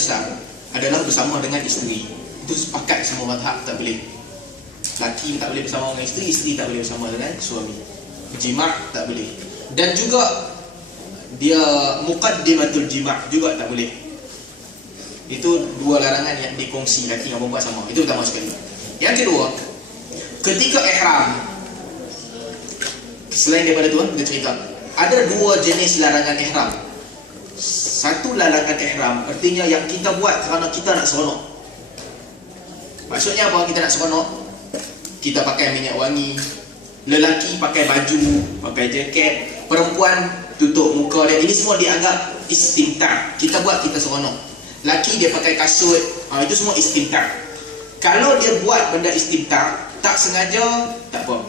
besar adalah bersama dengan isteri. Itu sepakat semua mazhab tak boleh. Laki tak boleh bersama dengan isteri, isteri tak boleh bersama dengan suami. Jima' tak boleh. Dan juga dia muqaddimatul jima' juga tak boleh. Itu dua larangan yang dikongsi laki dengan perempuan sama. Itu pertama sekali. Yang kedua, ketika ihram, selain daripada tu kita cerita, ada dua jenis larangan ihram. Satu larangan ihram artinya yang kita buat kerana kita nak seronok. Maksudnya apa kita nak seronok? Kita pakai minyak wangi, lelaki pakai baju, pakai jaket, perempuan tutup muka dia. Ini semua dianggap istimta'. Kita buat kita seronok. Laki dia pakai kasut, itu semua istimta'. Kalau dia buat benda istimta', tak sengaja, tak apa.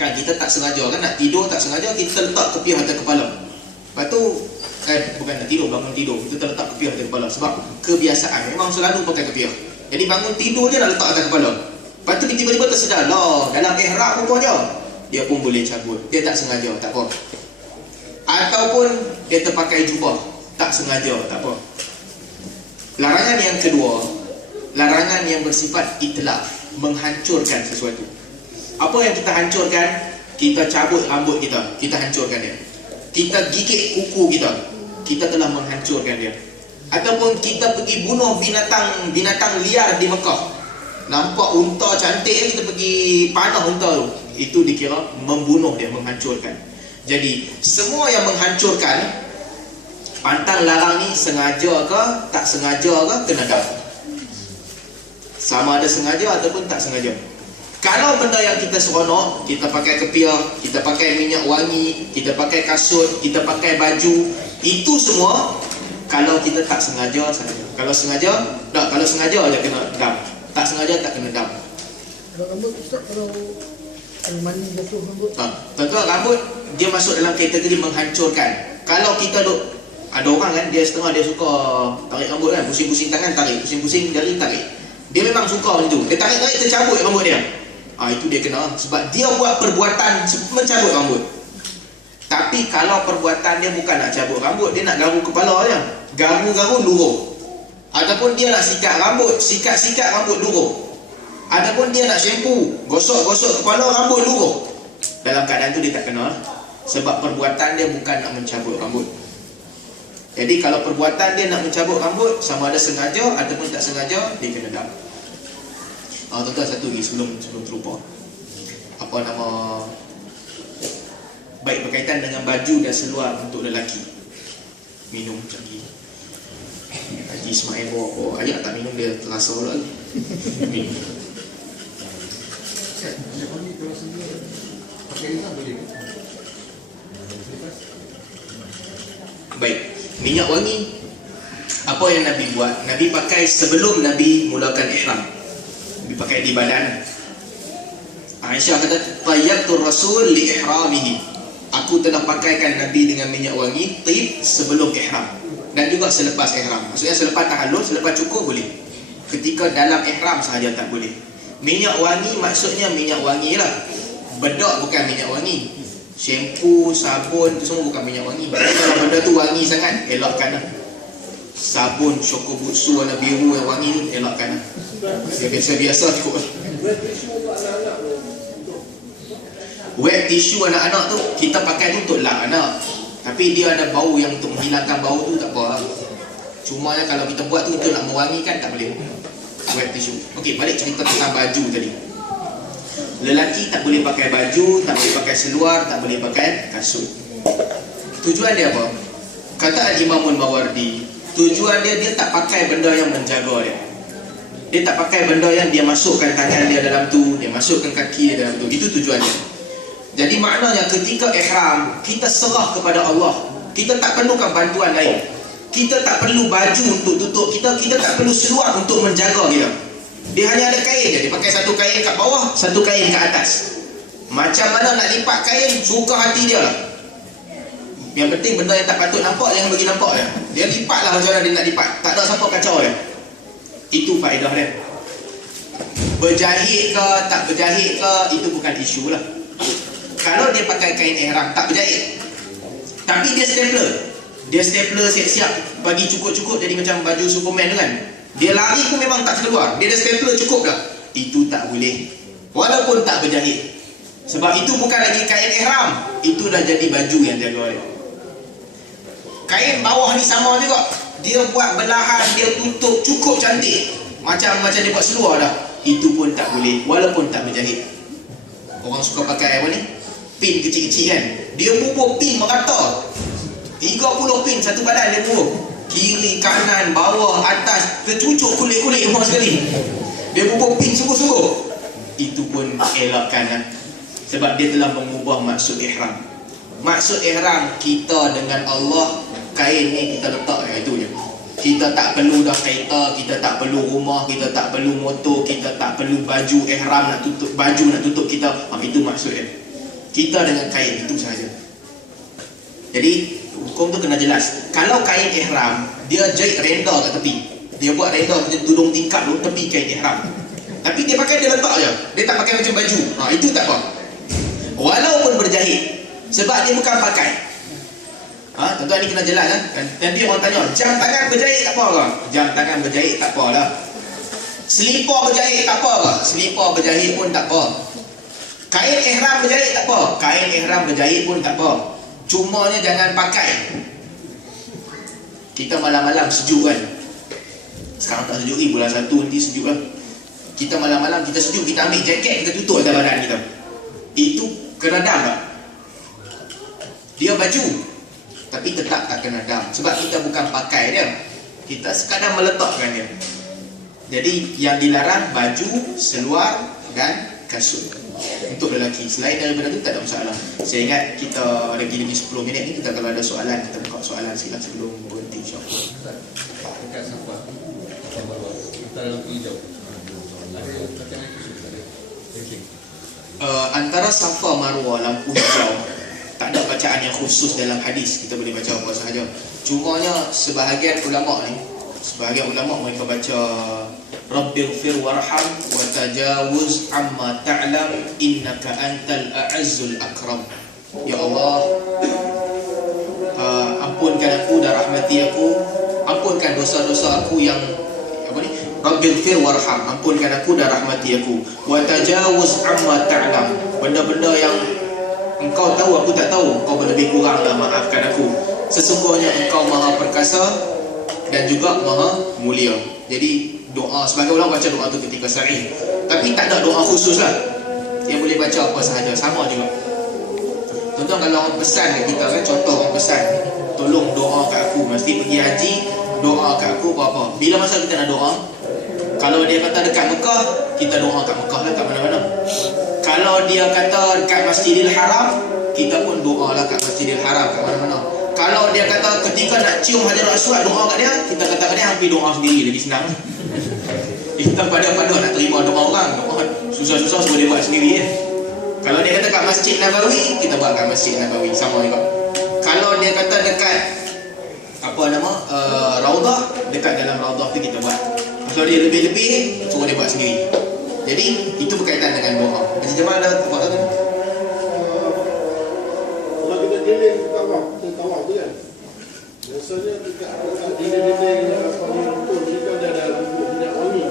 Kan kita tak sengaja kan, nak tidur tak sengaja, kita letak kepiah atas kepala. Lepas tu bukan nak tidur, bangun tidur, kita letak kepiah atas kepala. Sebab kebiasaan, memang selalu pakai kepiah. Jadi bangun tidur je nak letak atas kepala. Lepas tu tiba-tiba tersedar, lah dalam ihram rupanya dia pun boleh cabut. Dia tak sengaja, tak apa. Ataupun dia terpakai jubah, tak sengaja, tak apa. Larangan yang kedua, larangan yang bersifat itlaf, menghancurkan sesuatu. Apa yang kita hancurkan? Kita cabut rambut kita, kita hancurkan dia. Kita gigit kuku kita, kita telah menghancurkan dia. Ataupun kita pergi bunuh binatang liar di Mekah. Nampak unta cantik, kita pergi panah unta tu. Itu dikira membunuh dia, menghancurkan. Jadi semua yang menghancurkan, pantang larang ni sengaja ke tak sengaja ke kena dam. Sama ada sengaja ataupun tak sengaja. Kalau benda yang kita seronok, kita pakai kepiah, kita pakai minyak wangi, kita pakai kasut, kita pakai baju, itu semua kalau kita tak sengaja saja. Kalau sengaja, tak, kalau sengaja je kena dam. Tak sengaja tak kena dam. Kalau rambut Ustaz, kalau mani jatuh rambut, tuan-tuan, rambut dia masuk dalam kategori menghancurkan. Kalau kita duk, ada orang kan, dia setengah dia suka tarik rambut kan, pusing-pusing tangan tarik, pusing-pusing jari tarik. Dia memang suka macam tu. Dia tarik-tarik tercabut rambut dia. Itu dia kena, sebab dia buat perbuatan mencabut rambut. Tapi kalau perbuatan dia bukan nak cabut rambut, dia nak garu kepala je, garu-garu luruh. Ataupun dia nak sikat rambut, sikat-sikat rambut luruh. Ataupun dia nak shampoo, gosok-gosok kepala, rambut luruh. Dalam keadaan tu dia tak kena, sebab perbuatan dia bukan nak mencabut rambut. Jadi kalau perbuatan dia nak mencabut rambut, sama ada sengaja ataupun tak sengaja, dia kena dam. Tuan-tuan, satu lagi sebelum terlupa. Apa nama, baik berkaitan dengan baju dan seluar untuk lelaki. Minum lagi. Haji Ismail bawa ayat tak minum, dia terasa pula lagi. Minum. Baik, minyak wangi, apa yang Nabi buat? Nabi pakai sebelum Nabi mulakan ihram. Nabi pakai di badan. Aisyah kata, tayyabtu Rasul li ihramihi. Aku telah pakaikan Nabi dengan minyak wangi tib sebelum ihram dan juga selepas ihram. Maksudnya selepas tahallul, selepas cukur boleh. Ketika dalam ihram sahaja tak boleh. Minyak wangi maksudnya minyak wangi lah. Bedak bukan minyak wangi. Shampoo, sabun tu semua bukan minyak wangi. Kalau benda tu wangi sangat, elakkan lah. Sabun Shokubutsu warna biru yang wangi tu, elakkan lah. Dia biasa-biasa cukup. Wet tissue anak-anak tu kita pakai tu untuk lap anak. Tapi dia ada bau yang untuk menghilangkan bau tu tak apa lah. Cuma kalau kita buat tu untuk nak mewangikan tak boleh. Wet tissue. Okey, balik cerita tentang baju tadi. Lelaki tak boleh pakai baju, tak boleh pakai seluar, tak boleh pakai kasut. Tujuan dia apa? Kata Al-Imam Al-Mawardi, tujuan dia tak pakai benda yang menjaga dia. Dia tak pakai benda yang dia masukkan tangan dia dalam tu, dia masukkan kaki dia dalam tu. Itu tujuannya. Jadi maknanya ketika ihram, kita serah kepada Allah. Kita tak perlukan bantuan lain. Kita tak perlu baju untuk tutup kita, kita tak perlu seluar untuk menjaga kita. Dia hanya ada kain je, dia pakai satu kain kat bawah, satu kain kat atas. Macam mana nak lipat kain, suka hati dia lah. Yang penting benda yang tak patut nampak, jangan bagi nampak je. Dia lipat lah macam mana dia nak lipat, tak ada siapa kacau dia. Itu faedah dia. Berjahit ke, tak berjahit ke, itu bukan isu lah. Kalau dia pakai kain ihram tak berjahit, tapi dia stapler, Dia stapler siap-siap bagi cukup-cukup jadi macam baju Superman tu kan. Dia lari pun memang tak keluar. Dia dah stapler cukup dah. Itu tak boleh. Walaupun tak berjahit. Sebab itu bukan lagi kain ihram. Itu dah jadi baju yang dia jual. Kain bawah ni sama juga. Dia buat belahan, dia tutup cukup cantik. Macam dia buat seluar dah. Itu pun tak boleh. Walaupun tak berjahit. Orang suka pakai apa ni? Pin kecil-kecil kan. Dia bubuh pin merata. 30 pin satu badan dia bubuh. Kiri, kanan, bawah, atas, tercucuk kulit-kulit semua sekali. Dia bubuh pin sungguh-sungguh. Itu pun elakkan lah. Sebab dia telah mengubah maksud ihram. Maksud ihram kita dengan Allah, kain ni kita letak itu je. Kita tak perlu dah kereta, kita tak perlu rumah, kita tak perlu motor, kita tak perlu baju ihram nak tutup, baju nak tutup kita. Itu maksudnya. Kita dengan kain itu sahaja. Jadi hukum tu kena jelas. Kalau kain ihram, dia jahit renda kat tepi. Dia buat renda macam tudung tingkap tu tepi kain ihram. Tapi dia pakai, dia letak je. Dia tak pakai macam baju. Itu tak apa. Walaupun berjahit. Sebab dia bukan pakai. Tuan-tuan ni kena jelas kan. Nanti orang tanya, jam tangan berjahit tak apa ke? Jam tangan berjahit tak apa lah. Selipar berjahit tak apa ke? Selipar berjahit pun tak apa. Kain ihram berjahit tak apa. Kain ihram berjahit pun tak apa. Cumanya jangan pakai. Kita malam-malam sejuk kan. Sekarang tak sejuk ni, bulan 1 nanti sejuk lah. Kita malam-malam kita sejuk, kita ambil jaket, kita tutup atas badan kita. Itu kena dam tak? Dia baju, tapi tetap tak kena dam. Sebab kita bukan pakai dia. Kita sekadar meletakkan dia. Jadi yang dilarang baju, seluar dan kasut. Untuk lelaki. Selain daripada itu tak ada masalah. Saya ingat kita lagi lebih 10 minit ni, kita kalau ada soalan, kita buka soalan sikit sebelum berhenti insyaAllah. Dekat Safa, kita lampu hijau. Ada bacaan khusus ada. Antara Safa Marwah, lampu hijau, tak ada bacaan yang khusus dalam hadis. Kita boleh baca apa sahaja. Cumanya sebahagian ulama' ni, mereka baca Rabbighfir warham wa tajawuz amma ta'lam innaka antal a'azzul akram. Ya Allah, ampunkan aku dan rahmati aku, ampunkan dosa-dosa aku yang Rabbighfir warham, ampunkan aku dan rahmati aku, wa tajawuz amma ta'lam, benda-benda yang engkau tahu aku tak tahu, engkau lebih kuranglah maafkan aku. Sesungguhnya engkau maha perkasa dan juga maha mulia. Jadi doa, sebagai ulama baca doa tu ketika sa'i, tapi tak ada doa khusus lah. Dia boleh baca apa sahaja, sama juga. Contoh kalau orang pesan kat kita kan, contoh orang pesan, tolong doa kat aku, mesti pergi haji, doa kat aku apa-apa. Bila masa kita nak doa? Kalau dia kata dekat Mekah, kita doa kat Mekah lah, kat mana-mana. Kalau dia kata dekat Masjidil Haram, kita pun doa lah kat Masjidil Haram, kat mana-mana. Kalau dia kata ketika nak cium Hajarul Aswad, doa kat dia, kita kata kat dia, hampir doa sendiri, lebih senang. Kita pada-pada nak terima doa orang, doa susah-susah semua dia buat sendiri. Kalau dia kata kat Masjid Nabawi, kita buat kat Masjid Nabawi, sama juga. Kalau dia kata dekat Raudah, dekat dalam Raudah tu kita buat. Kalau dia lebih-lebih, suruh dia buat sendiri. Jadi itu berkaitan dengan doa. Jadi Jamal ada buat apa? Kalau kita dinding tawaf, kita tawaf tu kan, biasanya dekat dinding-dinding apa ni betul, kita ada bubuk minyak wangi.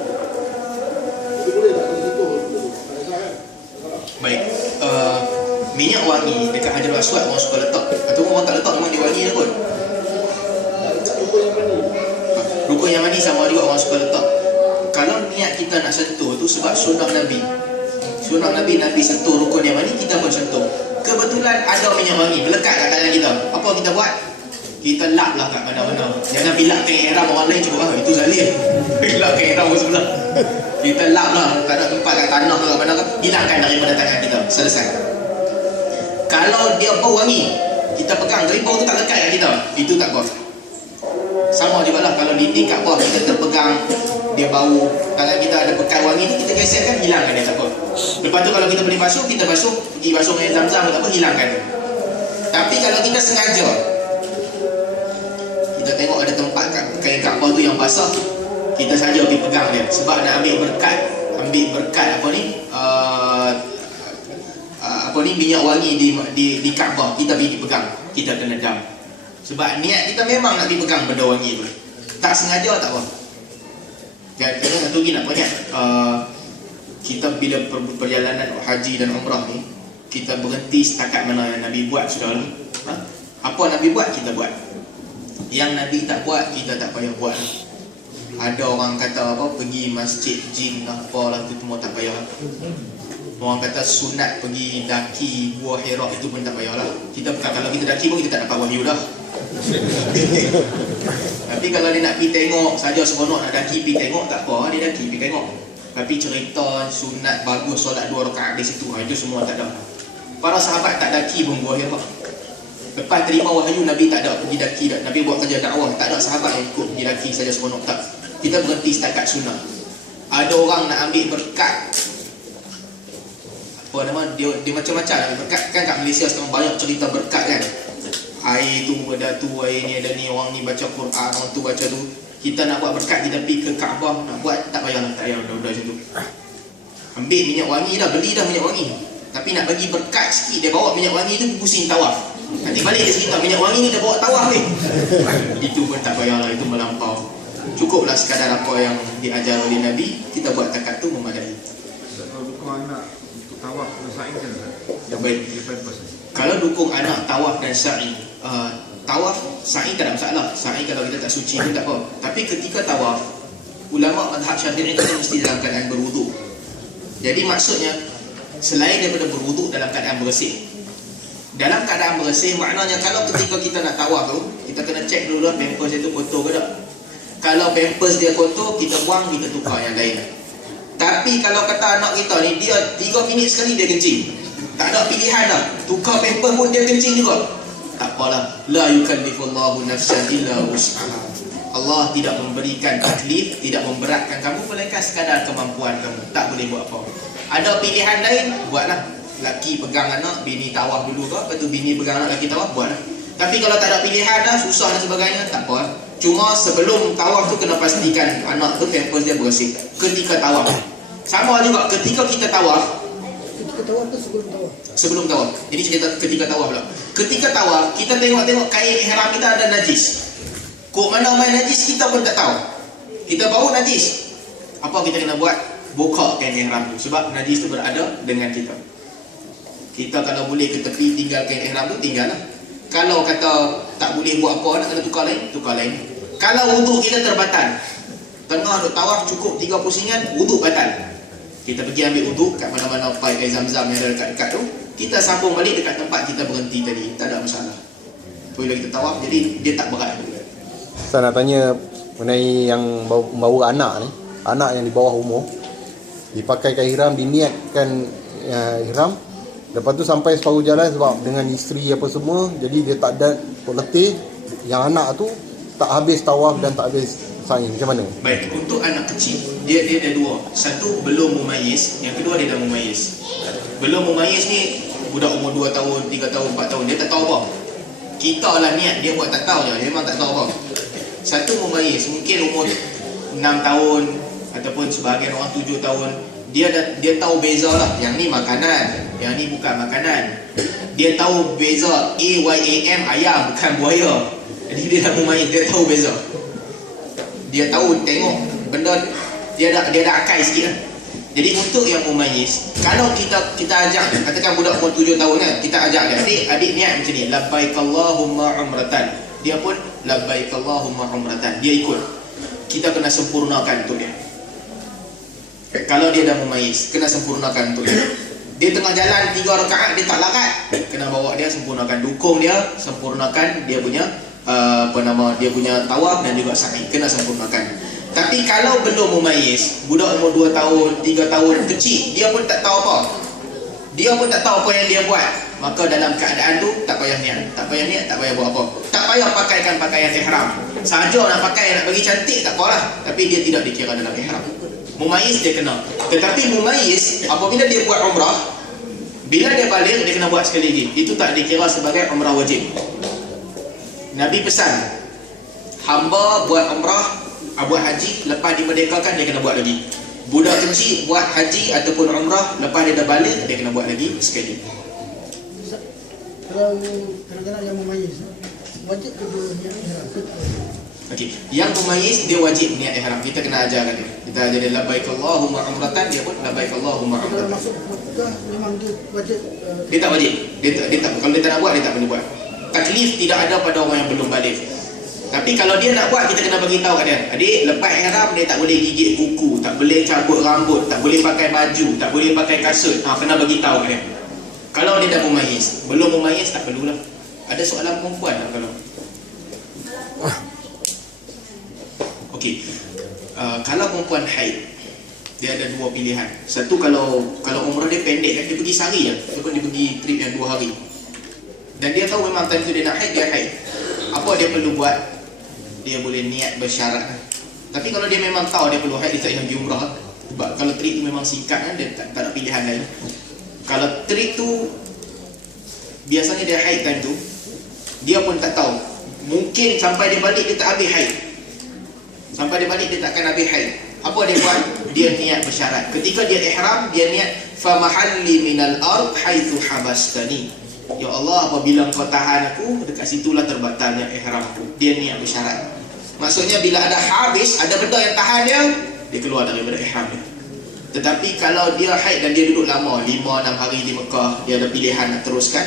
Itu boleh tak di situ? Tak kisah kan? Baik, minyak wangi dekat Hajarul Aswad orang suka letak, atau orang tak letak memang dia wangi je kot. Rukun yang mani. Rukun yang mani sama juga orang suka letak. Kalau niat kita nak sentuh tu sebab sunnah Nabi. Sunnah Nabi, Nabi sentuh rukun yang mani, kita pun sentuh. Kebetulan ada minyak wangi melekat kat tangan kita. Apa kita buat? Kita lap lah kat mana-mana. Jangan bilak ke ihram orang lain cuba. Itu zalim. Bilak ke ihram orang sebelah. Kita lap lah, tak ada tempat kat tanah ke mana ke, hilangkan daripada tangan kita. Selesai. Kalau dia bau wangi, kita pegang, tapi bau tu tak lekat kat kita, itu tak apa. Sama juga lah kalau dinding Kaabah kita terpegang, dia bau, tangan kita ada pekat wangi ni, kita geserkan, hilangkan dia, tak apa. Lepas tu kalau kita boleh basuh, kita basuh, pergi basuh dengan Zam-Zam, tak apa, hilangkan dia. Tapi kalau kita sengaja, kita tengok ada tempat kain Kaabah tu yang basah, kita saja pergi pegang dia, sebab nak ambil berkat minyak wangi di Kaabah, kita pergi pegang, kita kena dam. Sebab niat kita memang nak dipegang benda wangi tu. Tak sengaja tak apa. Kerana satu lagi nak ingat, kita bila perjalanan haji dan umrah ni, kita berhenti setakat mana Nabi buat sudahlah. Apa Nabi buat, kita buat. Yang Nabi tak buat, kita tak payah buat. Ada orang kata apa, pergi masjid jin apalah tu semua tak payah. Orang kata sunat pergi daki Gua Hira itu pun tak payahlah. Kita bukan, kalau kita daki pun kita tak dapat wahyu dah. Tapi kalau dia nak pergi tengok saja seronok, nak daki pergi tengok, tak apa, dia daki pergi tengok. Tapi cerita sunat bagus solat 2 rakaat di situ, itu semua tak ada. Para sahabat tak daki pun Gua Hira. Lepas terima wahyu, Nabi tak ada pergi daki dah. Nabi buat kerja dakwah, tak ada sahabat yang ikut pergi daki saja seronok, tak. Kita berhenti setakat sunnah. Ada orang nak ambil berkat, apa nama, dia macam-macam nak berkat kan. Kat Malaysia sekarang banyak cerita berkat kan. Air tu ada tu, air ni ada ni, orang ni baca Quran, orang tu baca tu. Kita nak buat berkat, kita pergi ke Kaabah nak buat, tak payahlah, tak payah, dah macam tu. Ambil minyak wangi dah, beli dah minyak wangi. Tapi nak bagi berkat sikit, dia bawa minyak wangi tu pusing tawaf. Nanti balik dia cerita minyak wangi ni dia bawa tawaf ni. Itu pun tak payahlah, itu melampau. Cukuplah sekadar apa yang diajar oleh Nabi, kita buat takat tu memadai. Kalau dukung anak untuk tawaf dan sa'i kan? Yang baik. Kalau dukung anak tawaf dan sa'i, tawaf, sa'i tak ada masalah. Sa'i kalau kita tak suci pun tak apa. Tapi ketika tawaf, ulama mazhab Syafi'i kita mesti dalam keadaan berwuduk. Jadi maksudnya, selain daripada berwuduk dalam keadaan bersih. Dalam keadaan bersih maknanya kalau ketika kita nak tawaf tu, kita kena cek dulu lah pampers dia tu kotor ke tak. Kalau pampers dia kotor, kita buang, kita tukar yang lain. Tapi kalau kata anak kita ni, dia 3 minit sekali dia kencing, tak ada pilihan dah, tukar pampers pun dia kencing juga, tak apalah. La yukallifullahu nafsan illa wus'aha. Allah tidak memberikan taklif, tidak memberatkan kamu melainkan sekadar kemampuan kamu. Tak boleh buat apa. Ada pilihan lain, buatlah. Laki pegang anak, bini tawaf dulu ke, lepas tu bini pegang anak, laki tawaf, buatlah. Tapi kalau tak ada pilihan dah, susah dan sebagainya, tak apa. Cuma sebelum tawaf tu kena pastikan anak tu pampers dia bersih. Ketika tawaf sama juga, ketika kita tawaf. Ketika tawaf tu sebelum tawaf. Sebelum tawaf. Ini cerita ketika tawaf pula. Ketika tawaf, kita tengok-tengok kain ihram kita ada najis. Kok mana main najis kita pun tak tahu. Kita bau najis. Apa kita kena buat? Buka kain ihram tu. Sebab najis tu berada dengan kita. Kita kalau boleh ke tepi tinggal kain ihram tu, tinggallah. Kalau kata tak boleh buat apa, nak kena tukar lain, tukar lain. Kalau wuduk kita terbatal, tengah duk tawaf cukup 3 pusingan, wuduk batal. Kita pergi ambil wuduk kat mana-mana pipe air zam-zam yang ada dekat-dekat tu, kita sambung balik dekat tempat kita berhenti tadi, tak ada masalah. Bila kita tawaf, jadi dia tak berat. Saya nak tanya mengenai yang membawa anak ni, anak yang di bawah umur, dipakaikan ihram, diniatkan ihram, lepas tu sampai separuh jalan sebab dengan isteri apa semua, jadi dia tak ada letih, yang anak tu tak habis tawaf dan tak habis sa'i. Macam mana? Baik, untuk anak kecil, dia ada 2. Satu belum mumayyiz, yang kedua dia dah mumayyiz. Belum mumayyiz ni budak umur 2 tahun, 3 tahun, 4 tahun, dia tak tahu apa. Kita lah niat, dia buat tak tahu je, dia memang tak tahu apa. Satu mumayyiz, mungkin umur 6 tahun ataupun sebahagian orang 7 tahun, dia tahu beza lah, yang ni makanan, yang ni bukan makanan. Dia tahu beza AYAM, ayam bukan buaya. Jadi dia dah mumayyiz, dia tahu beza. Dia tahu tengok benda, dia ada akal sikit lah. Jadi untuk yang mumayyiz, kalau kita ajak, katakan budak umur 7 tahun kan, kita ajak dia, adik niat macam ni, labbaik Allahumma umratan. Dia pun labbaik Allahumma umratan, dia ikut. Kita kena sempurnakan untuk dia. Kalau dia dah mumayyiz, kena sempurnakan untuk dia. Dia tengah jalan 3 rakaat, dia tak larat, kena bawa dia, sempurnakan, dukung dia, sempurnakan dia punya dia punya tawaf dan juga sa'i, kena sempurnakan. Tapi kalau belum mumayyiz, budak umur 2 tahun, 3 tahun, kecil, dia pun tak tahu apa. Dia pun tak tahu apa yang dia buat. Maka dalam keadaan tu tak payah niat, tak payah buat apa. Tak payah pakaikan pakaian ihram. Saja nak pakai, nak bagi cantik tak apalah, tapi dia tidak dikira dalam ihram. Mumayyiz dia kena. Tetapi mumayyiz apabila dia buat umrah, bila dia balik dia kena buat sekali lagi. Itu tak dikira sebagai umrah wajib. Nabi pesan, hamba buat umrah, buat haji, lepas dimerdekakan dia kena buat lagi. Budak kecil buat haji ataupun umrah, lepas dia dah balik dia kena buat lagi sekali. Kalau kadang-kadang yang mumayyiz, wajib kedua niat ihram. Okey, yang mumayyiz dia wajib niat ihram. Kita kena ajarkan dia. Kita ajar dia labbaik Allahumma umratan, dia pun labbaik Allahumma Kalau umratan. masuk Mekah memang dia wajib Dia tak wajib. Dia tak, kalau dia tak nak buat, dia tak boleh buat. Taklif tidak ada pada orang yang belum balik. Tapi kalau dia nak buat, kita kena bagi tahu kat dia. Adik, lepas ihram dia tak boleh gigit kuku, tak boleh cabut rambut, tak boleh pakai baju, tak boleh pakai kasut. Kena bagi tahu kat dia. Kalau dia dah mumayyiz, belum mumayyiz tak perlulah. Ada soalan perempuan tak kalau? Okey. Kalau perempuan haid, dia ada dua pilihan. Satu, kalau umrah dia pendek kan, dia pergi sehari je. Dia pergi trip yang 2 hari. Dan dia tahu memang time tu dia nak haid, dia haid. Apa dia perlu buat? Dia boleh niat bersyarat. Tapi kalau dia memang tahu dia perlu haid, dia tak payah pergi umrah. Sebab kalau trip tu memang singkat kan, dia tak ada pilihan lain. Kalau trip tu biasanya dia haid time tu, dia pun tak tahu. Mungkin sampai dia balik dia tak habis haid. Sampai dia balik dia takkan habis haid. Apa dia buat? Dia niat bersyarat. Ketika dia ihram, dia niat fa mahalli minal ard haitsu habastani. Ya Allah, apabila Engkau tahan aku, dekat situlah terbatalnya ihram aku. Dia niat bersyarat. Maksudnya bila ada habis, ada benda yang tahan dia keluar daripada ihram dia. Tetapi kalau dia haid dan dia duduk lama, 5-6 hari di Mekah, dia ada pilihan nak teruskan,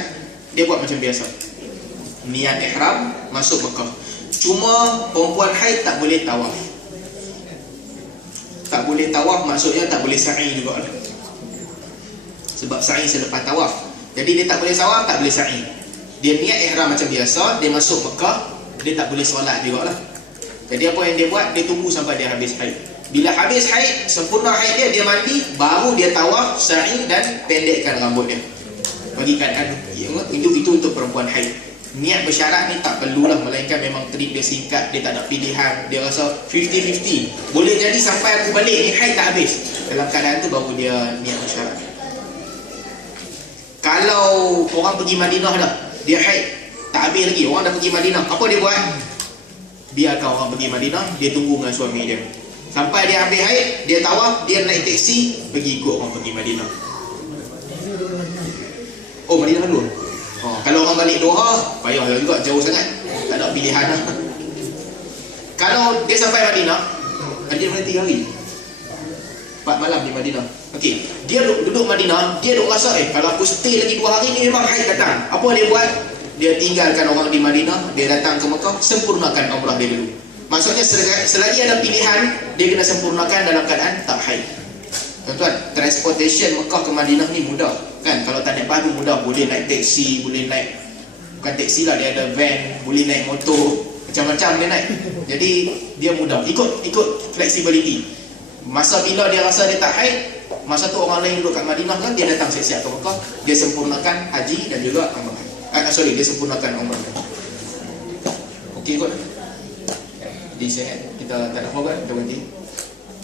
dia buat macam biasa. Niat ihram, masuk Mekah. Cuma perempuan haid tak boleh tawaf. Tak boleh tawaf maksudnya tak boleh sa'i juga lah. Sebab sa'i selepas tawaf. Jadi dia tak boleh tawaf, tak boleh sa'i. Dia niat ihram macam biasa, dia masuk Mekah, dia tak boleh solat juga lah. Jadi apa yang dia buat? Dia tunggu sampai dia habis haid. Bila habis haid, sempurna haid dia mandi, baru dia tawaf, sa'i dan pendekkan rambut dia. Bagi keadaan itu untuk perempuan haid. Niat bersyarat ni tak perlulah, melainkan memang trip dia singkat, dia tak ada pilihan, dia rasa 50-50. Boleh jadi sampai aku balik ni haid tak habis. Dalam keadaan tu baru dia niat bersyarat. Kalau orang pergi Madinah dah, dia haid tak habis lagi, orang dah pergi Madinah, apa dia buat? Biarkan orang pergi Madinah, dia tunggu dengan suami dia. Sampai dia habis haid, dia tawaf, dia naik teksi, pergi ikut orang pergi Madinah. Oh, Madinah dulu. Kalau orang balik Doha, payah juga, jauh sangat, tak ada pilihan lah. Kalau dia sampai Madinah, dia boleh 3 hari, 4 malam di Madinah. Okey, dia duduk Madinah, dia duk rasa kalau aku stay lagi 2 hari ni memang haid datang. Apa dia buat? Dia tinggalkan orang di Madinah, dia datang ke Mekah, sempurnakan umrah dia dulu. Maksudnya selagi ada pilihan, dia kena sempurnakan dalam keadaan tak haid. Tuan-tuan, transportation Mekah ke Madinah ni mudah kan? Kalau tak naik bas mudah, boleh naik teksi, boleh naik, bukan teksi lah, dia ada van, boleh naik motor, macam-macam dia naik. Jadi dia mudah, ikut flexibility. Masa bila dia rasa dia tak haid, masa tu orang lain duduk kat Madinah kan, dia datang siap-siap ke Mekah, dia sempurnakan haji dan juga umrah. Dia sempurnakan umrah. Okey kot. Jadi sehat, kita tak nak apa-apa, kita berhenti.